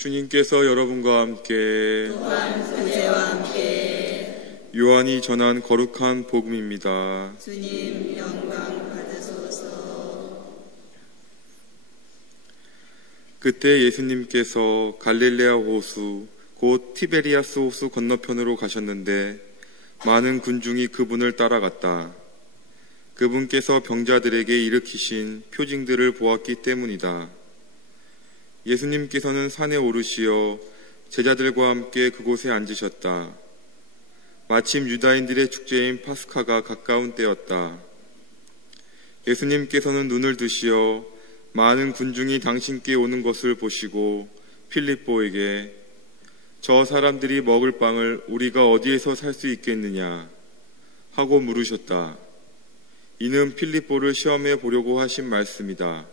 주님께서 여러분과 함께 또한 그대와 함께 요한이 전한 거룩한 복음입니다. 주님 영광 받으소서. 그때 예수님께서 갈릴레아 호수 곧 티베리아스 호수 건너편으로 가셨는데 많은 군중이 그분을 따라갔다. 그분께서 병자들에게 일으키신 표징들을 보았기 때문이다. 예수님께서는 산에 오르시어 제자들과 함께 그곳에 앉으셨다. 마침 유다인들의 축제인 파스카가 가까운 때였다. 예수님께서는 눈을 드시어 많은 군중이 당신께 오는 것을 보시고 필립보에게 저 사람들이 먹을 빵을 우리가 어디에서 살 수 있겠느냐 하고 물으셨다. 이는 필립보를 시험해 보려고 하신 말씀이다.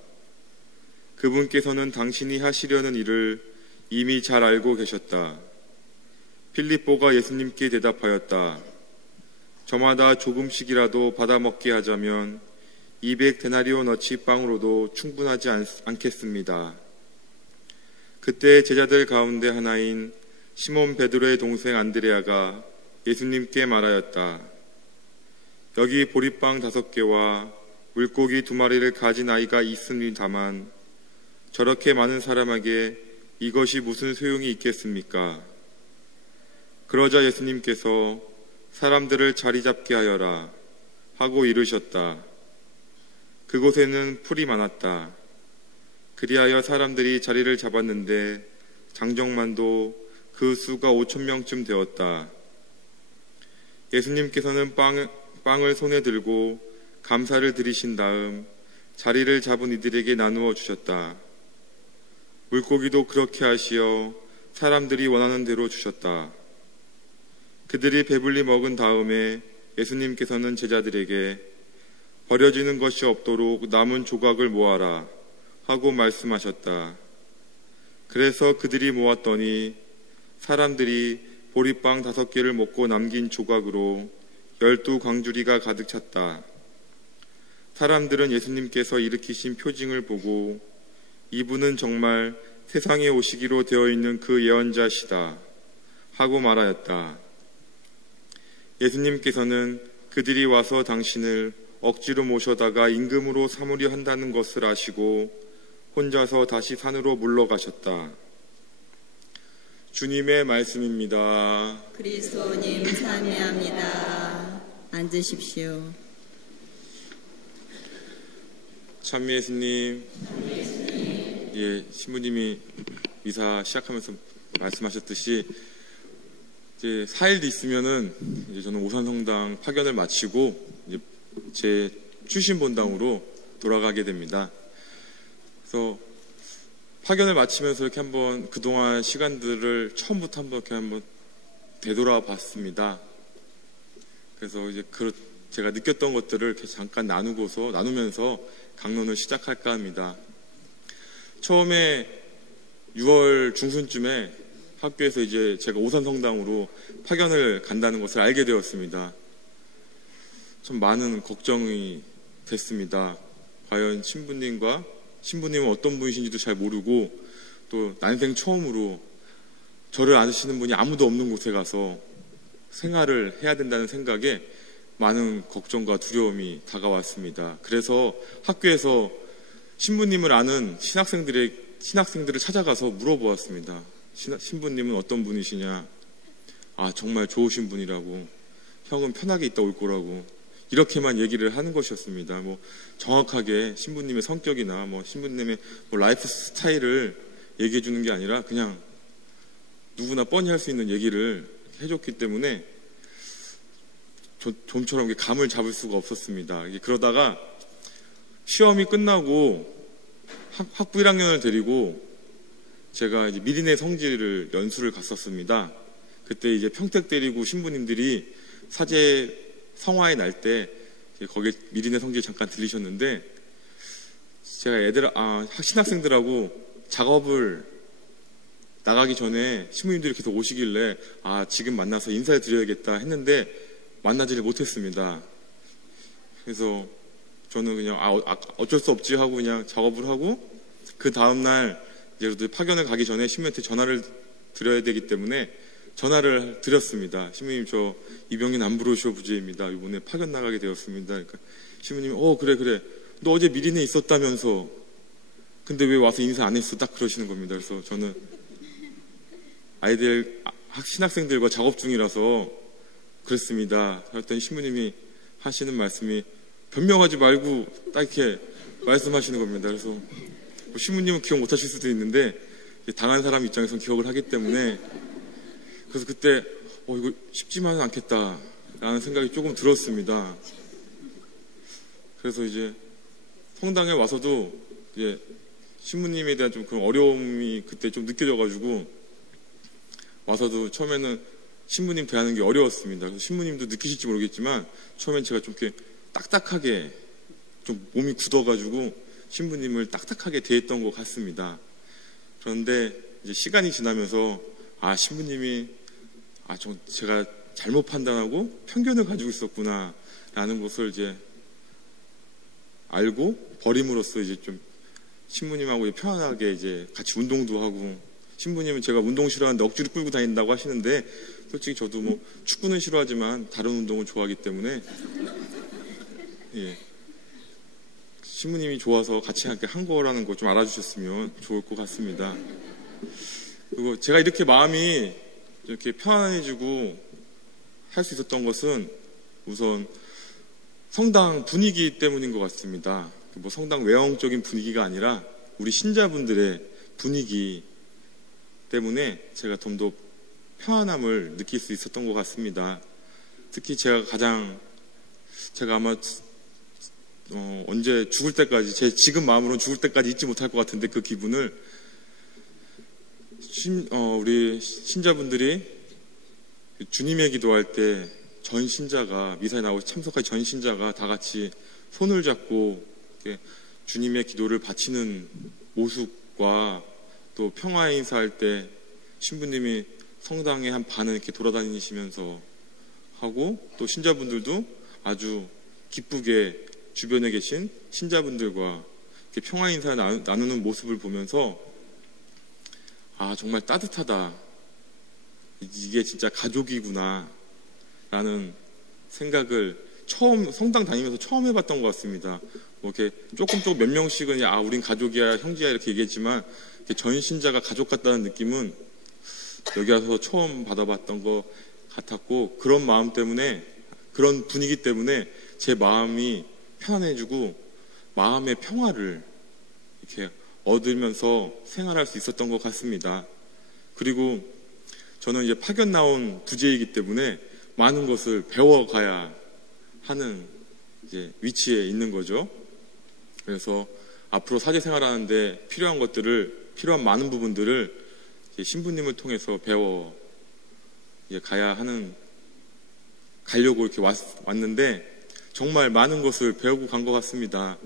그분께서는 당신이 하시려는 일을 이미 잘 알고 계셨다. 필립보가 예수님께 대답하였다. 저마다 조금씩이라도 받아먹게 하자면 200데나리온어치 빵으로도 충분하지 않겠습니다. 그때 제자들 가운데 하나인 시몬 베드로의 동생 안드레아가 예수님께 말하였다. 여기 보리빵 5개와 물고기 2마리를 가진 아이가 있습니다만 저렇게 많은 사람에게 이것이 무슨 소용이 있겠습니까? 그러자 예수님께서 사람들을 자리 잡게 하여라 하고 이르셨다. 그곳에는 풀이 많았다. 그리하여 사람들이 자리를 잡았는데 장정만도 그 수가 5,000명쯤 되었다. 예수님께서는 빵을 손에 들고 감사를 드리신 다음 자리를 잡은 이들에게 나누어 주셨다. 물고기도 그렇게 하시어 사람들이 원하는 대로 주셨다. 그들이 배불리 먹은 다음에 예수님께서는 제자들에게 버려지는 것이 없도록 남은 조각을 모아라 하고 말씀하셨다. 그래서 그들이 모았더니 사람들이 보리빵 5개를 먹고 남긴 조각으로 12광주리가 가득 찼다. 사람들은 예수님께서 일으키신 표징을 보고 이분은 정말 세상에 오시기로 되어 있는 그 예언자시다 하고 말하였다. 예수님께서는 그들이 와서 당신을 억지로 모셔다가 임금으로 삼으려 한다는 것을 아시고 혼자서 다시 산으로 물러가셨다. 주님의 말씀입니다. 그리스도님 찬미합니다. 앉으십시오. 찬미 예수님. 예, 신부님이 미사 시작하면서 말씀하셨듯이 이제 4일 뒤 있으면은 이제 저는 오산성당 파견을 마치고 이제 제 출신 본당으로 돌아가게 됩니다. 그래서 파견을 마치면서 이렇게 한번 그동안 시간들을 처음부터 이렇게 한번 되돌아 봤습니다. 그래서 이제 제가 느꼈던 것들을 이렇게 잠깐 나누면서 강론을 시작할까 합니다. 처음에 6월 중순쯤에 학교에서 이제 제가 오산성당으로 파견을 간다는 것을 알게 되었습니다. 좀 많은 걱정이 됐습니다. 과연 신부님은 어떤 분이신지도 잘 모르고 또 난생 처음으로 저를 아시는 분이 아무도 없는 곳에 가서 생활을 해야 된다는 생각에 많은 걱정과 두려움이 다가왔습니다. 그래서 학교에서 신부님을 아는 신학생들을 찾아가서 물어보았습니다. 신부님은 어떤 분이시냐? 아, 정말 좋으신 분이라고. 형은 편하게 있다 올 거라고. 이렇게만 얘기를 하는 것이었습니다. 정확하게 신부님의 성격이나 신부님의 라이프 스타일을 얘기해 주는 게 아니라 그냥 누구나 뻔히 할 수 있는 얘기를 해줬기 때문에 좀처럼 감을 잡을 수가 없었습니다. 그러다가 시험이 끝나고 학부 1학년을 데리고 제가 이제 미리네 성지를 연수를 갔었습니다. 그때 이제 평택 데리고 신부님들이 사제 성화에 날 때 거기 미리네 성지에 잠깐 들리셨는데 제가 신학생들하고 작업을 나가기 전에 신부님들이 계속 오시길래 지금 만나서 인사를 드려야겠다 했는데 만나지를 못했습니다. 그래서 저는 그냥 어쩔 수 없지 하고 그냥 작업을 하고 그 다음날 이제 그래도 파견을 가기 전에 신부님한테 전화를 드려야 되기 때문에 전화를 드렸습니다. 신부님, 저 이병인 안브로시오 부재입니다. 이번에 파견 나가게 되었습니다. 그러니까 신부님이 그래. 너 어제 미린에 있었다면서. 근데 왜 와서 인사 안 했어? 딱 그러시는 겁니다. 그래서 저는 아이들, 신학생들과 작업 중이라서 그랬습니다. 그랬더니 신부님이 하시는 말씀이 변명하지 말고 딱 이렇게 말씀하시는 겁니다. 그래서 뭐 신부님은 기억 못 하실 수도 있는데 당한 사람 입장에서는 기억을 하기 때문에, 그래서 그때 이거 쉽지만은 않겠다 라는 생각이 조금 들었습니다. 그래서 이제 성당에 와서도 이제 신부님에 대한 좀 그런 어려움이 그때 좀 느껴져가지고 와서도 처음에는 신부님 대하는 게 어려웠습니다. 그래서 신부님도 느끼실지 모르겠지만 처음엔 제가 좀 이렇게 딱딱하게, 좀 몸이 굳어가지고 신부님을 딱딱하게 대했던 것 같습니다. 그런데 이제 시간이 지나면서 신부님이 제가 잘못 판단하고 편견을 가지고 있었구나 라는 것을 이제 알고 버림으로써 이제 좀 신부님하고 편안하게 이제 같이 운동도 하고, 신부님은 제가 운동 싫어하는데 억지로 끌고 다닌다고 하시는데 솔직히 저도 뭐 축구는 싫어하지만 다른 운동은 좋아하기 때문에 신부님이 좋아서 같이 함께 한 거라는 거 좀 알아주셨으면 좋을 것 같습니다. 그리고 제가 이렇게 마음이 이렇게 편안해지고 할 수 있었던 것은 우선 성당 분위기 때문인 것 같습니다. 뭐 성당 외형적인 분위기가 아니라 우리 신자분들의 분위기 때문에 제가 좀 더 편안함을 느낄 수 있었던 것 같습니다. 특히 제가 아마 언제 죽을 때까지, 제 지금 마음으로는 죽을 때까지 잊지 못할 것 같은데, 그 기분을 우리 신자분들이 주님의 기도할 때 전 신자가, 미사에 나오고 참석할 전 신자가 다 같이 손을 잡고 주님의 기도를 바치는 모습과, 또 평화의 인사할 때 신부님이 성당의 한 반을 이렇게 돌아다니시면서 하고, 또 신자분들도 아주 기쁘게 주변에 계신 신자분들과 이렇게 평화 인사 나누는 모습을 보면서 정말 따뜻하다, 이게 진짜 가족이구나 라는 생각을 성당 다니면서 처음 해봤던 것 같습니다. 뭐 이렇게 조금 몇 명씩은 우린 가족이야, 형제야 이렇게 얘기했지만 전 신자가 가족 같다는 느낌은 여기 와서 처음 받아봤던 것 같았고, 그런 마음 때문에, 그런 분위기 때문에 제 마음이 편안해지고 마음의 평화를 이렇게 얻으면서 생활할 수 있었던 것 같습니다. 그리고 저는 이제 파견 나온 부재이기 때문에 많은 것을 배워가야 하는 이제 위치에 있는 거죠. 그래서 앞으로 사제 생활하는데 필요한 많은 부분들을 신부님을 통해서 가려고 이렇게 왔는데 정말 많은 것을 배우고 간 것 같습니다.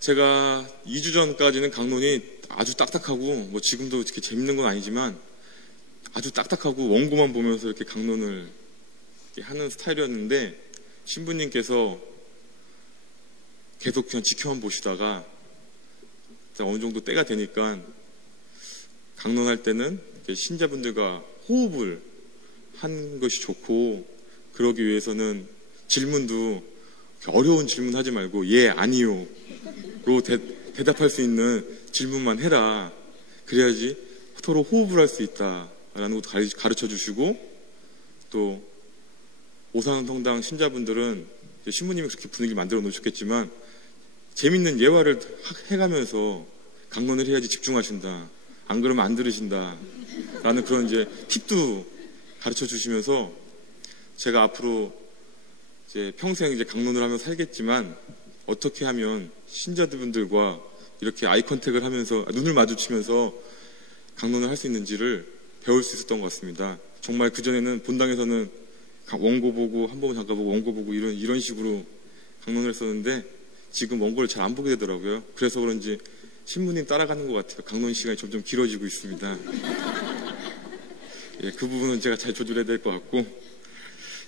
제가 2주 전까지는 강론이 아주 딱딱하고, 뭐 지금도 이렇게 재밌는 건 아니지만 아주 딱딱하고 원고만 보면서 이렇게 강론을 이렇게 하는 스타일이었는데, 신부님께서 계속 그냥 지켜만 보시다가 어느 정도 때가 되니까 강론할 때는 신자분들과 호흡을 하는 것이 좋고, 그러기 위해서는 질문도 어려운 질문 하지 말고 예, 아니요 로 대답할 수 있는 질문만 해라. 그래야지 서로 호흡을 할 수 있다라는 것도 가르쳐 주시고, 또 오산 성당 신자분들은 신부님이 그렇게 분위기 만들어 놓으셨겠지만 재밌는 예화를 해가면서 강론을 해야지 집중하신다, 안 그러면 안 들으신다 라는 그런 이제 팁도 가르쳐 주시면서, 제가 앞으로 이제 평생 이제 강론을 하면서 살겠지만 어떻게 하면 신자분들과 이렇게 아이 컨택을 하면서 눈을 마주치면서 강론을 할 수 있는지를 배울 수 있었던 것 같습니다. 정말 그전에는 본당에서는 원고 보고 한 번 잠깐 보고 원고 보고 이런 식으로 강론을 했었는데 지금 원고를 잘 안 보게 되더라고요. 그래서 그런지 신부님 따라가는 것 같아요. 강론 시간이 점점 길어지고 있습니다. 그 부분은 제가 잘 조절해야 될 것 같고,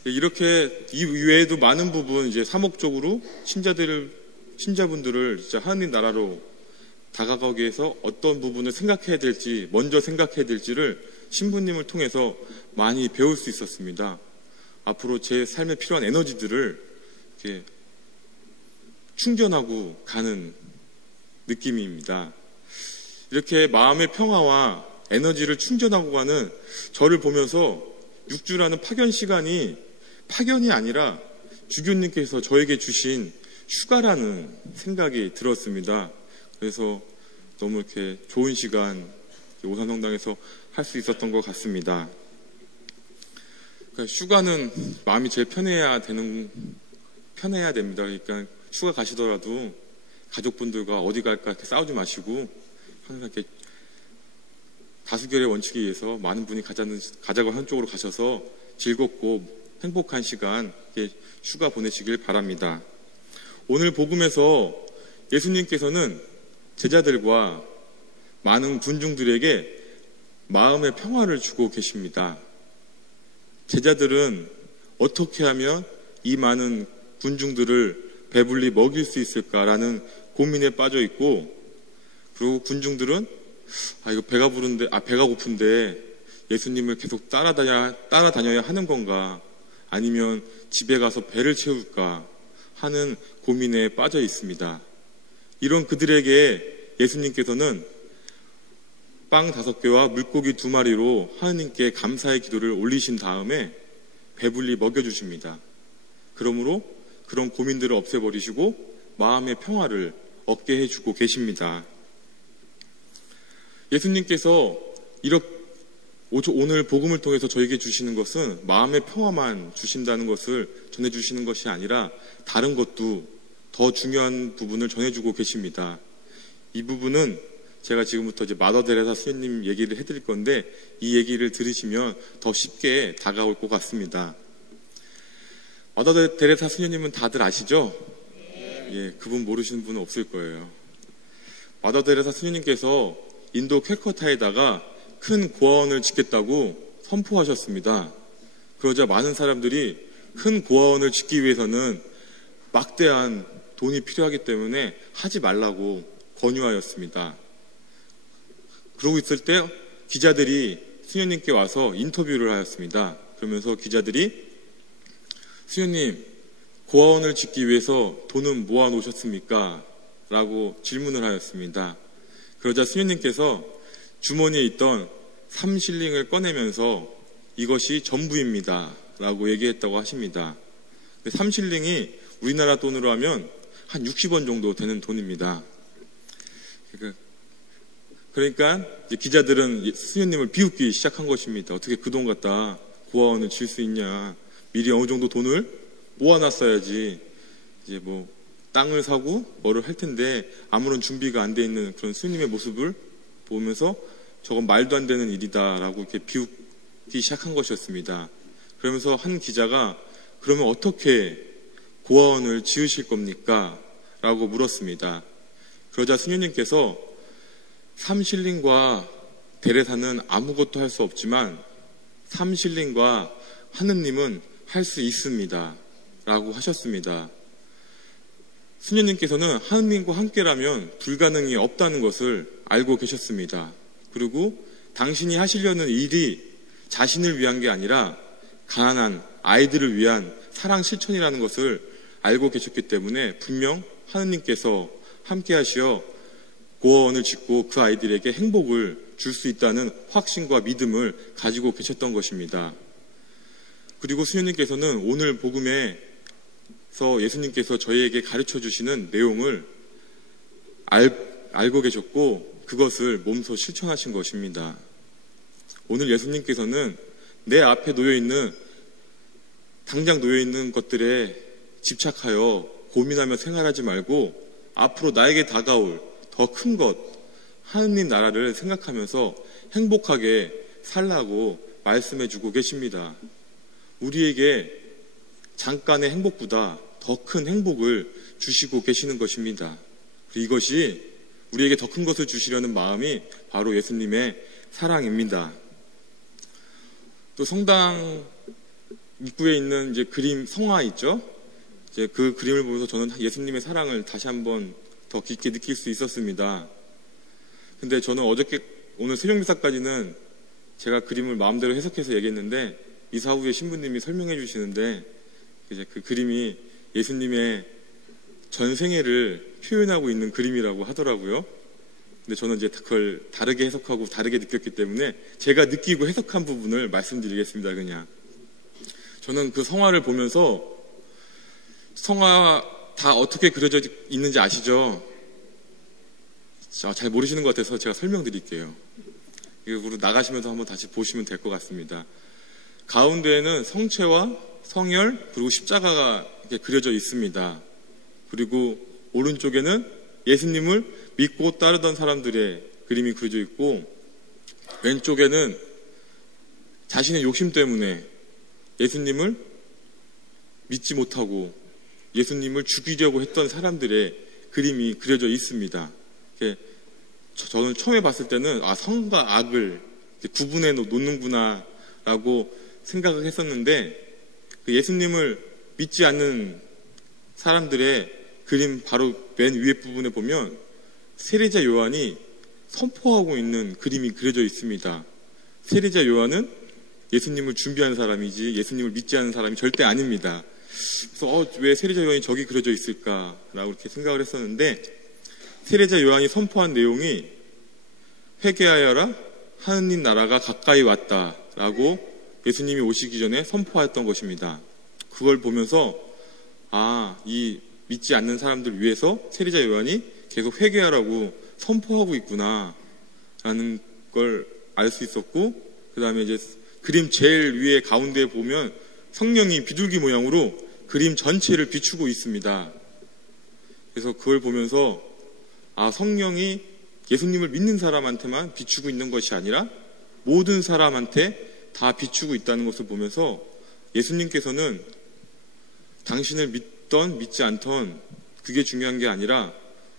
이렇게 이 외에도 많은 부분 이제 사목적으로 신자분들을 진짜 하나님 나라로 다가가기 위해서 어떤 부분을 생각해야 될지, 먼저 생각해야 될지를 신부님을 통해서 많이 배울 수 있었습니다. 앞으로 제 삶에 필요한 에너지들을 이렇게 충전하고 가는 느낌입니다. 이렇게 마음의 평화와 에너지를 충전하고 가는 저를 보면서 6주라는 파견 시간이 파견이 아니라 주교님께서 저에게 주신 휴가라는 생각이 들었습니다. 그래서 너무 이렇게 좋은 시간 오산성당에서 할 수 있었던 것 같습니다. 그러니까 휴가는 마음이 제일 편해야 됩니다. 그러니까 휴가 가시더라도 가족분들과 어디 갈까 이렇게 싸우지 마시고 항상 이렇게 다수결의 원칙에 의해서 많은 분이 가자고 하는 쪽으로 가셔서 즐겁고 행복한 시간 휴가 보내시길 바랍니다. 오늘 복음에서 예수님께서는 제자들과 많은 군중들에게 마음의 평화를 주고 계십니다. 제자들은 어떻게 하면 이 많은 군중들을 배불리 먹일 수 있을까라는 고민에 빠져 있고, 그리고 군중들은 이거 배가 고픈데 예수님을 계속 따라다녀야 하는 건가, 아니면 집에 가서 배를 채울까 하는 고민에 빠져 있습니다. 이런 그들에게 예수님께서는 빵 5개와 물고기 2마리로 하느님께 감사의 기도를 올리신 다음에 배불리 먹여주십니다. 그러므로 그런 고민들을 없애버리시고 마음의 평화를 얻게 해주고 계십니다. 예수님께서 오늘 복음을 통해서 저에게 주시는 것은 마음의 평화만 주신다는 것을 전해주시는 것이 아니라 다른 것도 더 중요한 부분을 전해주고 계십니다. 이 부분은 제가 지금부터 이제 마더 데레사 수녀님 얘기를 해드릴 건데, 이 얘기를 들으시면 더 쉽게 다가올 것 같습니다. 마더 데레사 수녀님은 다들 아시죠? 예, 그분 모르시는 분은 없을 거예요. 마더 데레사 수녀님께서 인도 캘커타에다가 큰 고아원을 짓겠다고 선포하셨습니다. 그러자 많은 사람들이 큰 고아원을 짓기 위해서는 막대한 돈이 필요하기 때문에 하지 말라고 권유하였습니다. 그러고 있을 때 기자들이 수녀님께 와서 인터뷰를 하였습니다. 그러면서 기자들이 수녀님, 고아원을 짓기 위해서 돈은 모아 놓으셨습니까? 라고 질문을 하였습니다. 그러자 수녀님께서 주머니에 있던 3실링을 꺼내면서 이것이 전부입니다 라고 얘기했다고 하십니다. 3실링이 우리나라 돈으로 하면 한 60원 정도 되는 돈입니다. 그러니까 이제 기자들은 수녀님을 비웃기 시작한 것입니다. 어떻게 그 돈 갖다 고아원을 지을 수 있냐, 미리 어느 정도 돈을 모아놨어야지 이제 뭐 땅을 사고 뭐를 할 텐데 아무런 준비가 안 돼 있는 그런 수녀님의 모습을 보면서 저건 말도 안 되는 일이다라고 이렇게 비웃기 시작한 것이었습니다. 그러면서 한 기자가 그러면 어떻게 고아원을 지으실 겁니까? 라고 물었습니다. 그러자 수녀님께서 3실링과 데레사는 아무것도 할 수 없지만 3실링과 하느님은 할 수 있습니다 라고 하셨습니다. 수녀님께서는 하느님과 함께라면 불가능이 없다는 것을 알고 계셨습니다. 그리고 당신이 하시려는 일이 자신을 위한 게 아니라 가난한 아이들을 위한 사랑 실천이라는 것을 알고 계셨기 때문에 분명 하느님께서 함께 하시어 고아원을 짓고 그 아이들에게 행복을 줄 수 있다는 확신과 믿음을 가지고 계셨던 것입니다. 그리고 수녀님께서는 오늘 복음에서 예수님께서 저희에게 가르쳐 주시는 내용을 알고 계셨고 그것을 몸소 실천하신 것입니다. 오늘 예수님께서는 내 앞에 당장 놓여있는 것들에 집착하여 고민하며 생활하지 말고 앞으로 나에게 다가올 더 큰 것, 하느님 나라를 생각하면서 행복하게 살라고 말씀해주고 계십니다. 우리에게 잠깐의 행복보다 더 큰 행복을 주시고 계시는 것입니다. 이것이 우리에게 더 큰 것을 주시려는 마음이 바로 예수님의 사랑입니다. 또 성당 입구에 있는 이제 그림 성화 있죠? 이제 그 그림을 보면서 저는 예수님의 사랑을 다시 한번 더 깊게 느낄 수 있었습니다. 근데 저는 오늘 새벽미사까지는 제가 그림을 마음대로 해석해서 얘기했는데 미사 후에 신부님이 설명해 주시는데 이제 그 그림이 예수님의 전생애를 표현하고 있는 그림이라고 하더라고요. 근데 저는 이제 그걸 다르게 해석하고 다르게 느꼈기 때문에 제가 느끼고 해석한 부분을 말씀드리겠습니다. 그냥 저는 그 성화를 보면서 성화 다 어떻게 그려져 있는지 아시죠? 잘 모르시는 것 같아서 제가 설명드릴게요. 이거 나가시면서 한번 다시 보시면 될 것 같습니다. 가운데에는 성체와 성혈 그리고 십자가가 이렇게 그려져 있습니다. 그리고 오른쪽에는 예수님을 믿고 따르던 사람들의 그림이 그려져 있고 왼쪽에는 자신의 욕심 때문에 예수님을 믿지 못하고 예수님을 죽이려고 했던 사람들의 그림이 그려져 있습니다. 저는 처음에 봤을 때는 성과 악을 구분해 놓는구나 라고 생각을 했었는데 예수님을 믿지 않는 사람들의 그림 바로 맨 위에 부분에 보면 세례자 요한이 선포하고 있는 그림이 그려져 있습니다. 세례자 요한은 예수님을 준비하는 사람이지 예수님을 믿지 않는 사람이 절대 아닙니다. 그래서 왜 세례자 요한이 저기 그려져 있을까라고 이렇게 생각을 했었는데 세례자 요한이 선포한 내용이 회개하여라 하느님 나라가 가까이 왔다라고 예수님이 오시기 전에 선포했던 것입니다. 그걸 보면서 이 믿지 않는 사람들 위해서 세례자 요한이 계속 회개하라고 선포하고 있구나 라는 걸 알 수 있었고 그 다음에 이제 그림 제일 위에 가운데에 보면 성령이 비둘기 모양으로 그림 전체를 비추고 있습니다. 그래서 그걸 보면서 성령이 예수님을 믿는 사람한테만 비추고 있는 것이 아니라 모든 사람한테 다 비추고 있다는 것을 보면서 예수님께서는 당신을 믿던 믿지 않던 그게 중요한 게 아니라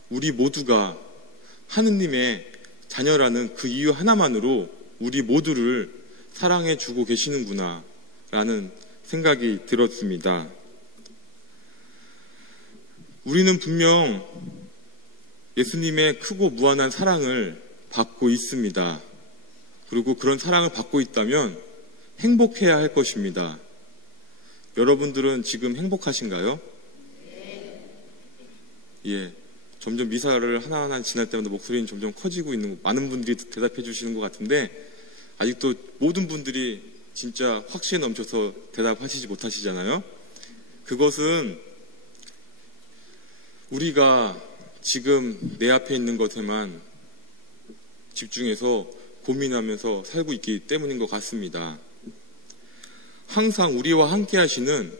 우리 모두가 하느님의 자녀라는 그 이유 하나만으로 우리 모두를 사랑해 주고 계시는구나 라는 생각이 들었습니다. 우리는 분명 예수님의 크고 무한한 사랑을 받고 있습니다. 그리고 그런 사랑을 받고 있다면 행복해야 할 것입니다. 여러분들은 지금 행복하신가요? 예. 점점 미사를 하나하나 지날 때마다 목소리는 점점 커지고 있는, 많은 분들이 대답해 주시는 것 같은데, 아직도 모든 분들이 진짜 확신에 넘쳐서 대답하시지 못하시잖아요? 그것은 우리가 지금 내 앞에 있는 것에만 집중해서 고민하면서 살고 있기 때문인 것 같습니다. 항상 우리와 함께 하시는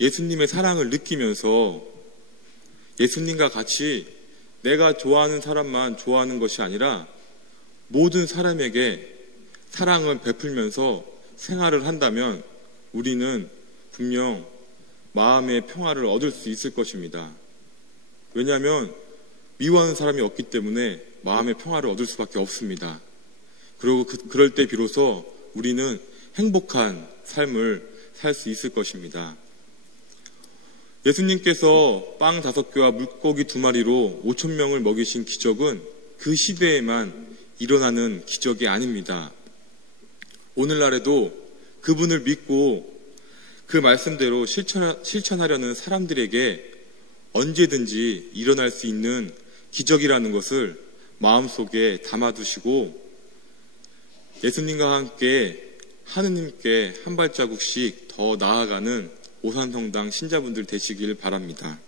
예수님의 사랑을 느끼면서 예수님과 같이 내가 좋아하는 사람만 좋아하는 것이 아니라 모든 사람에게 사랑을 베풀면서 생활을 한다면 우리는 분명 마음의 평화를 얻을 수 있을 것입니다. 왜냐하면 미워하는 사람이 없기 때문에 마음의 평화를 얻을 수밖에 없습니다. 그리고 그럴 때 비로소 우리는 행복한 삶을 살 수 있을 것입니다. 예수님께서 빵 5개와 물고기 2마리로 5,000명을 먹이신 기적은 그 시대에만 일어나는 기적이 아닙니다. 오늘날에도 그분을 믿고 그 말씀대로 실천하려는 사람들에게 언제든지 일어날 수 있는 기적이라는 것을 마음속에 담아두시고 예수님과 함께 하느님께 한 발자국씩 더 나아가는 오산성당 신자분들 되시길 바랍니다.